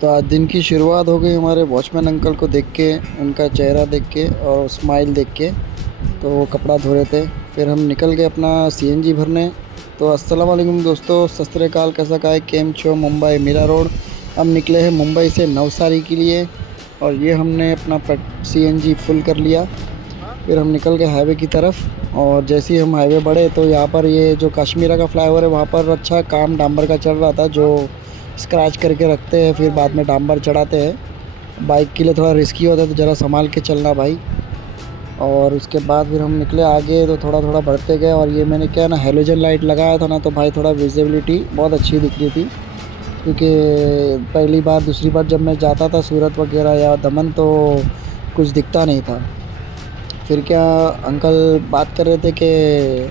तो आज दिन की शुरुआत हो गई हमारे वॉचमैन अंकल को देख के, उनका चेहरा देख के और स्माइल देख के। तो वो कपड़ा धो रहे थे। फिर हम निकल गए अपना सीएनजी भरने। तो अस्सलाम वालेकुम दोस्तों, सत श्री अकाल, कैसा का है, केम छो, मुंबई मीरा रोड। हम निकले हैं मुंबई से नवसारी के लिए और ये हमने अपना सीएनजी फुल कर लिया। फिर हम निकल गए हाईवे की तरफ और जैसे ही हम हाईवे बढ़े तो यहाँ पर ये जो कश्मीरा का फ्लाईओवर है वहाँ पर अच्छा काम डांबर का चल रहा था, जो स्क्रैच करके रखते हैं फिर बाद में डांबर चढ़ाते हैं। बाइक के लिए थोड़ा रिस्की होता है तो ज़रा संभाल के चलना भाई। और उसके बाद फिर हम निकले आगे तो थोड़ा थोड़ा बढ़ते गए और ये मैंने क्या ना हेलोजन लाइट लगाया था ना, तो भाई थोड़ा विजिबिलिटी बहुत अच्छी दिख रही थी। क्योंकि पहली बार दूसरी बार जब मैं जाता था सूरत वगैरह या दमन तो कुछ दिखता नहीं था। फिर क्या अंकल बात कर रहे थे कि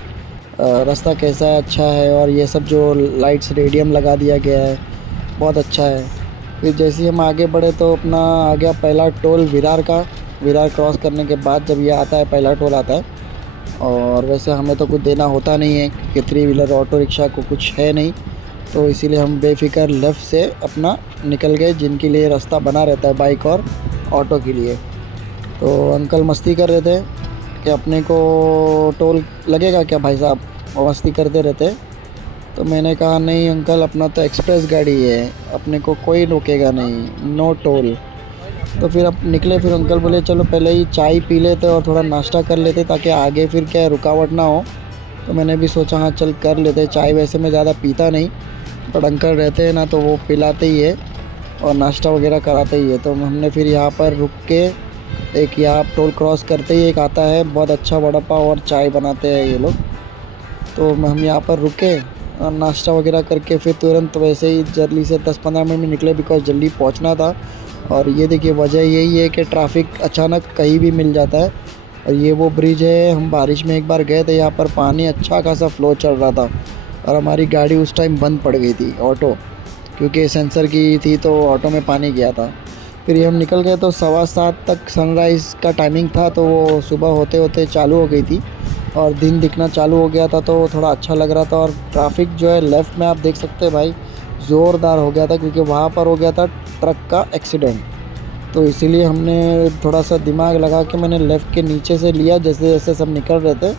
रास्ता कैसा है, अच्छा है, और ये सब जो लाइट्स रेडियम लगा दिया गया है बहुत अच्छा है। फिर जैसे ही हम आगे बढ़े तो अपना आ गया पहला टोल विरार का। विरार क्रॉस करने के बाद जब ये आता है पहला टोल आता है। और वैसे हमें तो कुछ देना होता नहीं है क्योंकि थ्री व्हीलर ऑटो रिक्शा को कुछ है नहीं, तो इसीलिए हम बेफिक्र लेफ़्ट से अपना निकल गए, जिनके लिए रास्ता बना रहता है बाइक और ऑटो के लिए। तो अंकल मस्ती कर रहे थे कि अपने को टोल लगेगा क्या भाई साहब, और मस्ती करते रहते। तो मैंने कहा नहीं अंकल, अपना तो एक्सप्रेस गाड़ी है, अपने को कोई रोकेगा नहीं, नो टोल। तो फिर अब निकले। फिर अंकल बोले चलो पहले ही चाय पी लेते और थोड़ा नाश्ता कर लेते ताकि आगे फिर क्या है रुकावट ना हो। तो मैंने भी सोचा हाँ चल कर लेते। चाय वैसे मैं ज़्यादा पीता नहीं, पर अंकल रहते हैं ना तो वो पिलाते ही है और नाश्ता वगैरह कराते ही है। तो हमने फिर यहाँ पर रुक के, एक यहाँ टोल क्रॉस करते ही एक आता है बहुत अच्छा वड़ा पाव और चाय बनाते हैं ये लोग। तो हम यहाँ पर रुके और नाश्ता वगैरह करके फिर तुरंत वैसे ही जल्दी से 10-15 मिनट में निकले बिकॉज जल्दी पहुँचना था। और ये देखिए वजह यही है कि ट्रैफिक अचानक कहीं भी मिल जाता है। और ये वो ब्रिज है, हम बारिश में एक बार गए थे, यहाँ पर पानी अच्छा खासा फ्लो चल रहा था और हमारी गाड़ी उस टाइम बंद पड़ गई थी ऑटो, क्योंकि सेंसर की थी तो ऑटो में पानी गया था। फिर ये हम निकल गए तो 7:15 तक सनराइज़ का टाइमिंग था, तो वो सुबह होते होते चालू हो गई थी और दिन दिखना चालू हो गया था, तो थोड़ा अच्छा लग रहा था। और ट्रैफिक जो है लेफ़्ट में आप देख सकते हैं भाई, ज़ोरदार हो गया था क्योंकि वहाँ पर हो गया था ट्रक का एक्सीडेंट। तो इसीलिए हमने थोड़ा सा दिमाग लगा के मैंने लेफ़्ट के नीचे से लिया जैसे जैसे सब निकल रहे थे,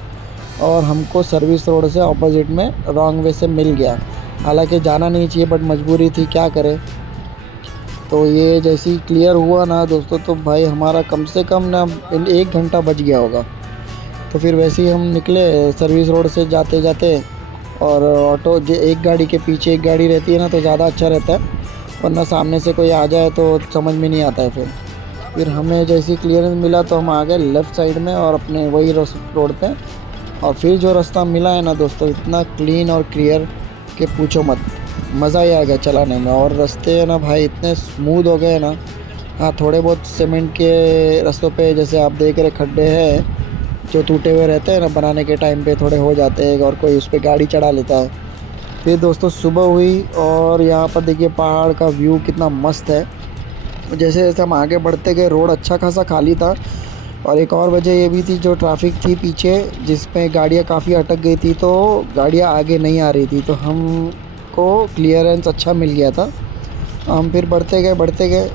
और हमको सर्विस रोड से ऑपोजिट में रॉन्ग वे से मिल गया। हालांकि जाना नहीं चाहिए बट मजबूरी थी, क्या करें। तो ये जैसे ही क्लियर हुआ ना दोस्तों, तो भाई हमारा कम से कम ना 1 घंटा बच गया होगा। तो फिर वैसे ही हम निकले सर्विस रोड से जाते जाते। और ऑटो जो एक गाड़ी के पीछे एक गाड़ी रहती है ना तो ज़्यादा अच्छा रहता है, वरना सामने से कोई आ जाए तो समझ में नहीं आता है। फिर हमें जैसे क्लियरेंस मिला तो हम आ गए लेफ़्ट साइड में और अपने वही रोड पे। और फिर जो रास्ता मिला है ना दोस्तों, इतना क्लीन और क्लियर कि पूछो मत, मज़ा ही आ गया चलाने में। और रास्ते है ना भाई इतने स्मूथ हो गए ना। हाँ थोड़े बहुत सीमेंट के रास्तों पे जैसे आप देख रहे खड्डे हैं जो टूटे हुए रहते हैं ना, बनाने के टाइम पे थोड़े हो जाते हैं और कोई उस पर गाड़ी चढ़ा लेता है। फिर दोस्तों सुबह हुई और यहाँ पर देखिए पहाड़ का व्यू कितना मस्त है। जैसे जैसे हम आगे बढ़ते गए रोड अच्छा खासा खाली था। और एक और वजह ये भी थी, जो ट्रैफिक थी पीछे जिसमें गाड़ियाँ काफ़ी अटक गई थी, तो गाड़ियाँ आगे नहीं आ रही थी, तो हमको क्लियरेंस अच्छा मिल गया था। हम फिर बढ़ते गए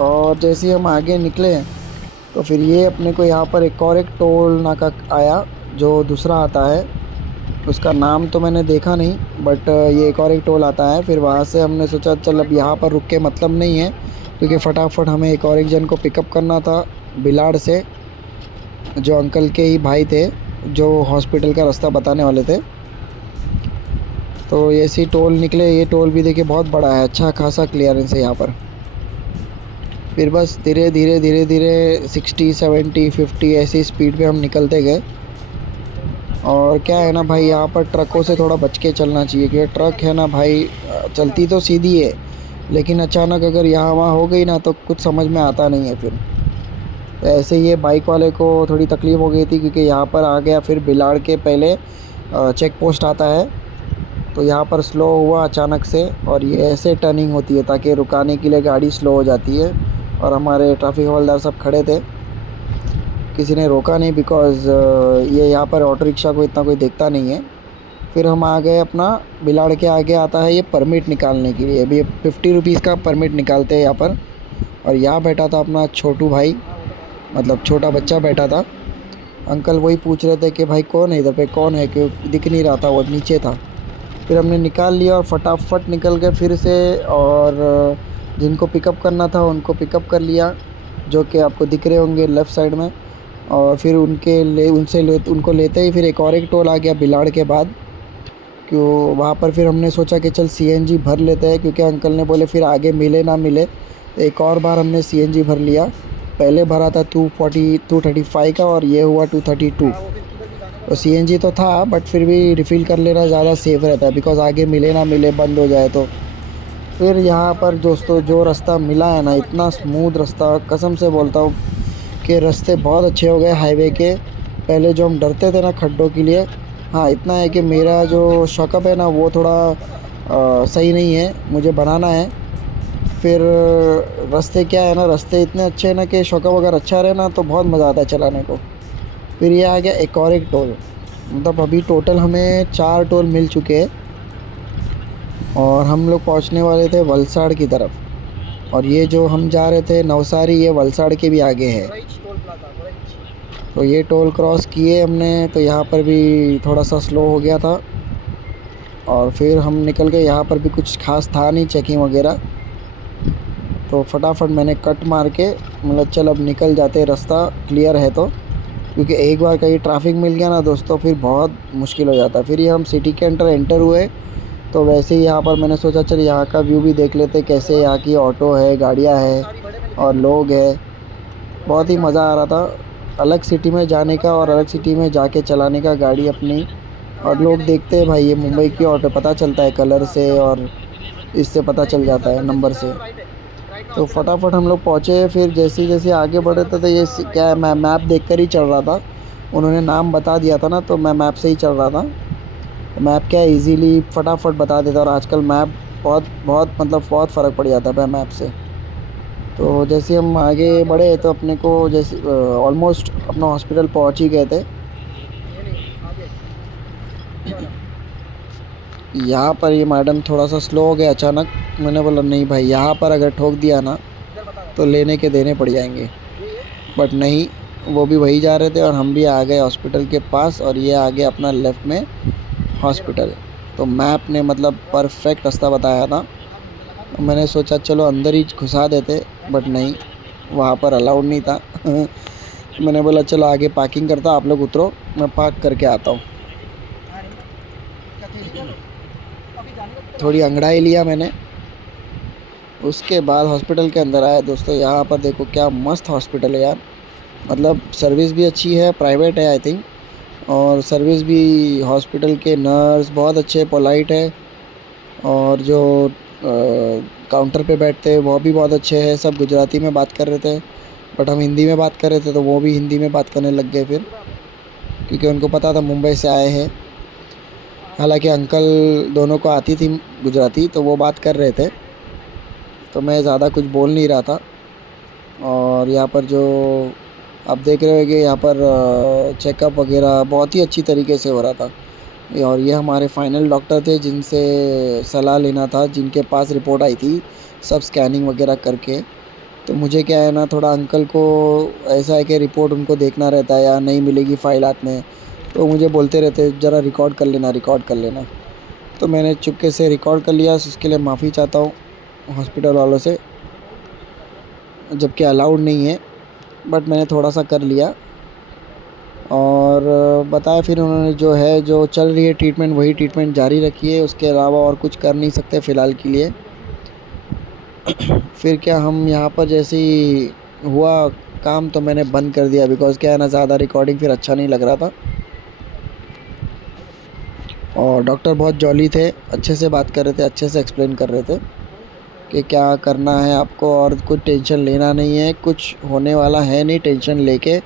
और जैसे ही हम आगे निकले तो फिर ये अपने को यहाँ पर एक टोल नाका आया जो दूसरा आता है। उसका नाम तो मैंने देखा नहीं बट ये एक टोल आता है। फिर वहाँ से हमने सोचा चल अब यहाँ पर रुक के मतलब नहीं है, क्योंकि फटाफट हमें एक जन को पिकअप करना था बिलाड़ से, जो अंकल के ही भाई थे जो हॉस्पिटल का रास्ता बताने वाले थे। तो ऐसे ही टोल निकले। ये टोल भी देखिए बहुत बड़ा है, अच्छा खासा क्लियरेंस है यहाँ पर। फिर बस धीरे धीरे 60-70-50 ऐसी स्पीड पे हम निकलते गए। और क्या है ना भाई, यहाँ पर ट्रकों से थोड़ा बच के चलना चाहिए, क्योंकि ट्रक है ना भाई चलती तो सीधी है लेकिन अचानक अगर यहाँ वहाँ हो गई ना तो कुछ समझ में आता नहीं है। फिर तो ऐसे ही ये बाइक वाले को थोड़ी तकलीफ़ हो गई थी क्योंकि यहाँ पर आ गया फिर बिलाड़ के पहले चेक पोस्ट आता है, तो यहाँ पर स्लो हुआ अचानक से। और ये ऐसे टर्निंग होती है ताकि रुकाने के लिए गाड़ी स्लो हो जाती है। और हमारे ट्रैफिक हवलदार सब खड़े थे, किसी ने रोका नहीं बिकॉज़ ये यहाँ पर ऑटो रिक्शा को इतना कोई देखता नहीं है। फिर हम आ गए अपना बिलाड़ के आगे आता है ये परमिट निकालने के लिए। अभी 50 रुपीज़ का परमिट निकालते हैं यहाँ पर। और यहाँ बैठा था अपना छोटू भाई, मतलब छोटा बच्चा बैठा था। अंकल वही पूछ रहे थे कि भाई कौन है इधर पे, कौन है, क्यों दिख नहीं रहा था, वो नीचे था। फिर हमने निकाल लिया और फटाफट निकल गए फिर से। और जिनको पिकअप करना था उनको पिकअप कर लिया, जो कि आपको दिख रहे होंगे लेफ़्ट साइड में। और फिर उनको लेते ही फिर एक टोल आ गया बिलाड़ के बाद। क्यों वहाँ पर फिर हमने सोचा कि चल सीएनजी भर लेते हैं, क्योंकि अंकल ने बोले फिर आगे मिले ना मिले। तो एक और बार हमने सीएनजी भर लिया। पहले भरा था 235 का और ये हुआ 232। तो सीएनजी तो था बट फिर भी रिफ़िल कर लेना ज़्यादा सेफ़ रहता है, बिकॉज़ आगे मिले ना मिले बंद हो जाए तो। फिर यहाँ पर दोस्तों जो रास्ता मिला है ना, इतना स्मूथ रास्ता, कसम से बोलता हूँ कि रास्ते बहुत अच्छे हो गए हाईवे के। पहले जो हम डरते थे ना खड्डों के लिए, हाँ इतना है कि मेरा जो शॉकअप है ना वो थोड़ा सही नहीं है, मुझे बनाना है। फिर रास्ते क्या है ना, रास्ते इतने अच्छे हैं ना कि शॉकअप अगर अच्छा रहे ना तो बहुत मज़ा आता है चलाने को। फिर ये आ गया एक टोल, मतलब अभी टोटल हमें 4 टोल मिल चुके हैं। और हम लोग पहुंचने वाले थे वलसाड़ की तरफ। और ये जो हम जा रहे थे नवसारी, ये वलसाड़ के भी आगे है। तो ये टोल क्रॉस किए हमने, तो यहाँ पर भी थोड़ा सा स्लो हो गया था। और फिर हम निकल गए, यहाँ पर भी कुछ खास था नहीं चेकिंग वगैरह। तो फटाफट मैंने कट मार के मतलब चल अब निकल जाते, रास्ता क्लियर है तो। क्योंकि एक बार कहीं ट्रैफिक मिल गया ना दोस्तों फिर बहुत मुश्किल हो जाता है। फिर ये हम सिटी के एंटर हुए, तो वैसे ही यहाँ पर मैंने सोचा चल यहाँ का व्यू भी देख लेते, कैसे यहाँ की ऑटो है, गाड़ियाँ है और लोग है। बहुत ही मज़ा आ रहा था अलग सिटी में जाने का और अलग सिटी में जाके चलाने का गाड़ी अपनी। और लोग देखते हैं भाई ये मुंबई की ऑटो, पता चलता है कलर से और इससे पता चल जाता है नंबर से। तो फटाफट हम लोग पहुँचे। फिर जैसे जैसे आगे बढ़ रहे थे तो ये क्या है, मैं मैप देखकर ही चल रहा था। उन्होंने नाम बता दिया था ना, तो मैं मैप से ही चल रहा था। मैप क्या है, इजीली फटाफट बता देता। और आजकल मैप बहुत बहुत मतलब बहुत फ़र्क पड़ जाता है मैप से। तो जैसे हम आगे बढ़े तो अपने को जैसे ऑलमोस्ट अपना हॉस्पिटल पहुंच ही गए थे। यहाँ पर ये मैडम थोड़ा सा स्लो हो गया अचानक। मैंने बोला नहीं भाई, यहाँ पर अगर ठोक दिया ना तो लेने के देने पड़ जाएंगे। बट नहीं, वो भी वही जा रहे थे और हम भी आ गए हॉस्पिटल के पास। और ये आ गया अपना लेफ़्ट में हॉस्पिटल। तो मैप ने मतलब परफेक्ट रास्ता बताया था। तो मैंने सोचा चलो अंदर ही घुसा देते, बट नहीं, वहाँ पर अलाउड नहीं था। मैंने बोला चलो आगे पार्किंग करता, आप लोग उतरो, मैं पार्क करके आता हूँ। थोड़ी अंगड़ाई लिया मैंने, उसके बाद हॉस्पिटल के अंदर आया। दोस्तों यहाँ पर देखो क्या मस्त हॉस्पिटल है यार, मतलब सर्विस भी अच्छी है, प्राइवेट है आई थिंक। और सर्विस भी, हॉस्पिटल के नर्स बहुत अच्छे पोलाइट है। और जो काउंटर पे बैठते हैं वो भी बहुत अच्छे हैं। सब गुजराती में बात कर रहे थे, बट हम हिंदी में बात कर रहे थे तो वो भी हिंदी में बात करने लग गए फिर, क्योंकि उनको पता था मुंबई से आए हैं। हालांकि अंकल दोनों को आती थी गुजराती, तो वो बात कर रहे थे, तो मैं ज़्यादा कुछ बोल नहीं रहा था। और यहाँ पर जो आप देख रहे होंगे, यहाँ पर चेकअप वगैरह बहुत ही अच्छी तरीके से हो रहा था। और ये हमारे फाइनल डॉक्टर थे जिनसे सलाह लेना था, जिनके पास रिपोर्ट आई थी सब स्कैनिंग वगैरह करके। तो मुझे क्या है ना, थोड़ा अंकल को ऐसा है कि रिपोर्ट उनको देखना रहता है या नहीं मिलेगी फाइल हाथ में, तो मुझे बोलते रहते ज़रा रिकॉर्ड कर लेना, रिकॉर्ड कर लेना। तो मैंने चुपके से रिकॉर्ड कर लिया। उसके लिए माफ़ी चाहता हूँ हॉस्पिटल वालों से, जबकि अलाउड नहीं है, बट मैंने थोड़ा सा कर लिया। और बताया फिर उन्होंने जो है, जो चल रही है ट्रीटमेंट वही ट्रीटमेंट जारी रखी है, उसके अलावा और कुछ कर नहीं सकते फ़िलहाल के लिए। फिर क्या, हम यहाँ पर जैसे ही हुआ काम तो मैंने बंद कर दिया, बिकॉज़ क्या है ना, ज़्यादा रिकॉर्डिंग फिर अच्छा नहीं लग रहा था। और डॉक्टर बहुत जॉली थे, अच्छे से बात कर रहे थे, अच्छे से एक्सप्लेन कर रहे थे कि क्या करना है आपको और कुछ टेंशन लेना नहीं है, कुछ होने वाला है नहीं टेंशन लेके।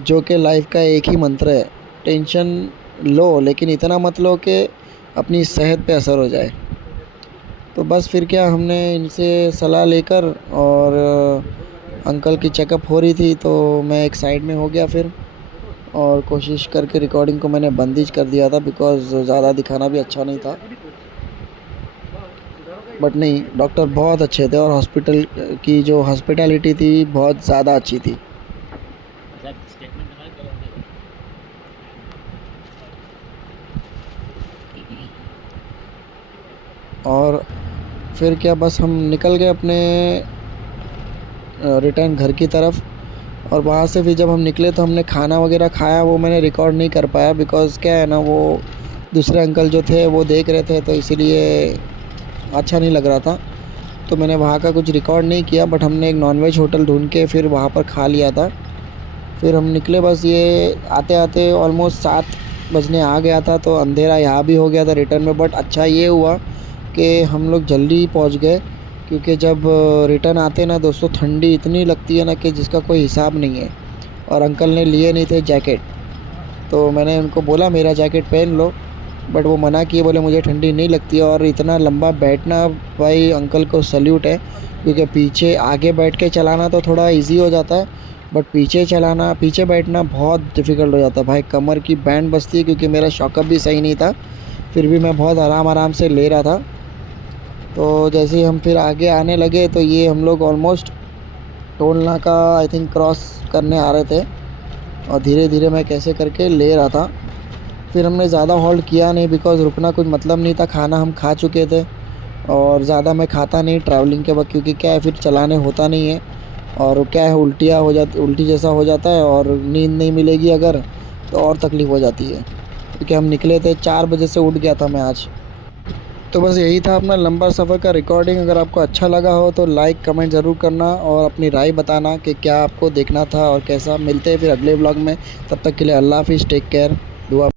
जो कि लाइफ का एक ही मंत्र है, टेंशन लो लेकिन इतना मत लो कि अपनी सेहत पे असर हो जाए। तो बस फिर क्या, हमने इनसे सलाह लेकर, और अंकल की चेकअप हो रही थी तो मैं एक साइड में हो गया फिर। और कोशिश करके रिकॉर्डिंग को मैंने बंदिश कर दिया था बिकॉज़ ज़्यादा दिखाना भी अच्छा नहीं था। बट नहीं, डॉक्टर बहुत अच्छे थे और हॉस्पिटल की जो हॉस्पिटैलिटी थी बहुत ज़्यादा अच्छी थी। और फिर क्या, बस हम निकल गए अपने रिटर्न घर की तरफ। और वहाँ से फिर जब हम निकले तो हमने खाना वगैरह खाया, वो मैंने रिकॉर्ड नहीं कर पाया बिकॉज़ क्या है ना, वो दूसरे अंकल जो थे वो देख रहे थे तो इसीलिए अच्छा नहीं लग रहा था। तो मैंने वहाँ का कुछ रिकॉर्ड नहीं किया, बट हमने एक नॉनवेज होटल ढूंढ के फिर वहाँ पर खा लिया था। फिर हम निकले, बस ये आते आते ऑलमोस्ट 7 बजने आ गया था, तो अंधेरा यहाँ भी हो गया था रिटर्न में। बट अच्छा ये हुआ कि हम लोग जल्दी पहुँच गए, क्योंकि जब रिटर्न आते ना दोस्तों, ठंडी इतनी लगती है ना कि जिसका कोई हिसाब नहीं है। और अंकल ने लिए नहीं थे जैकेट, तो मैंने उनको बोला मेरा जैकेट पहन लो, बट वो मना किए, बोले मुझे ठंडी नहीं लगती है। और इतना लंबा बैठना, भाई अंकल को सैल्यूट है, क्योंकि पीछे आगे बैठ के चलाना तो थोड़ा इजी हो जाता है, बट पीछे बैठना बहुत डिफ़िकल्ट हो जाता है भाई। कमर की बैंड बजती है, क्योंकि मेरा शॉकअप भी सही नहीं था, फिर भी मैं बहुत आराम से ले रहा था। तो जैसे ही हम फिर आगे आने लगे तो ये हम लोग ऑलमोस्ट टोल नाका आई थिंक क्रॉस करने आ रहे थे, और धीरे धीरे मैं कैसे करके ले रहा था। फिर हमने ज़्यादा होल्ड किया नहीं बिकॉज़ रुकना कुछ मतलब नहीं था, खाना हम खा चुके थे। और ज़्यादा मैं खाता नहीं ट्रैवलिंग के वक्त, क्योंकि क्या है फिर चलाने होता नहीं है, और क्या है उल्टी जैसा हो जाता है, और नींद नहीं मिलेगी अगर तो और तकलीफ़ हो जाती है। क्योंकि हम निकले थे 4 बजे से, उठ गया था मैं आज। तो बस यही था अपना लंबा सफ़र का रिकॉर्डिंग। अगर आपको अच्छा लगा हो तो लाइक कमेंट ज़रूर करना, और अपनी राय बताना कि क्या आपको देखना था और कैसा। मिलते हैं फिर अगले व्लॉग में, तब तक के लिए अल्लाह हाफ़िज़, टेक केयर, दुआ।